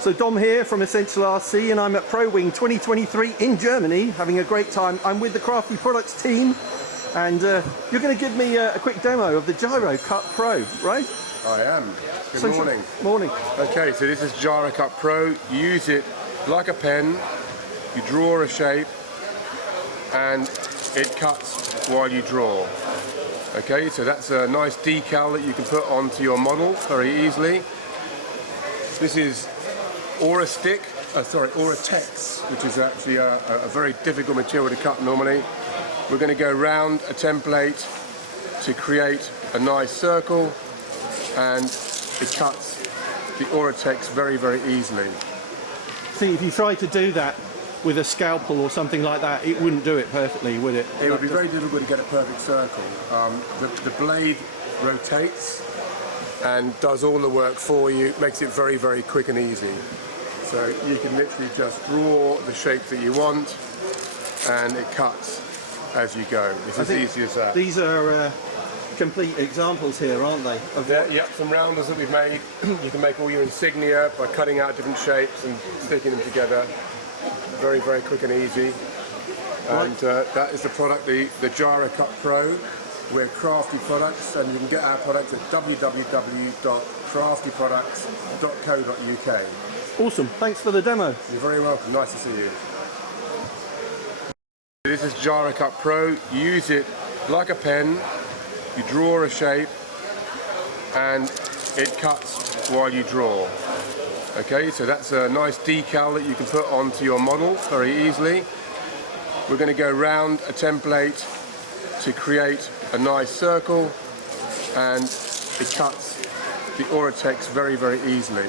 So Dom here from Essential RC, and I'm at ProWing 2023 in Germany, having a great time. I'm with the Crafty Products team, and you're going to give me a quick demo of the GyroCut Pro, right? I am. Good morning. Morning. Okay, so this is GyroCut Pro. You use it like a pen, you draw a shape, and it cuts while you draw. Okay, so that's a nice decal that you can put onto your model very easily. This is Oratex, which is actually a very difficult material to cut normally. We're going to go round a template to create a nice circle, and it cuts the Oratex very, very easily. See, if you try to do that with a scalpel or something like that, it wouldn't do it perfectly, would it? It would be very difficult to get a perfect circle. The blade rotates and does all the work for you, makes it very, very quick and easy. So you can literally just draw the shape that you want, and it cuts as you go. It's as easy as that. These are complete examples here, aren't they? Yep, some rounders that we've made. You can make all your insignia by cutting out different shapes and sticking them together. Very, very quick and easy. And that is the product, the GyroCut Pro. We're Crafty Products, and you can get our products at www.craftyproducts.co.uk. Awesome, thanks for the demo. You're very welcome, nice to see you. This is GyroCut Pro. You use it like a pen, you draw a shape, and it cuts while you draw. Okay, so that's a nice decal that you can put onto your model very easily. We're going to go round a template to create a nice circle, and it cuts the Oratex very, very easily.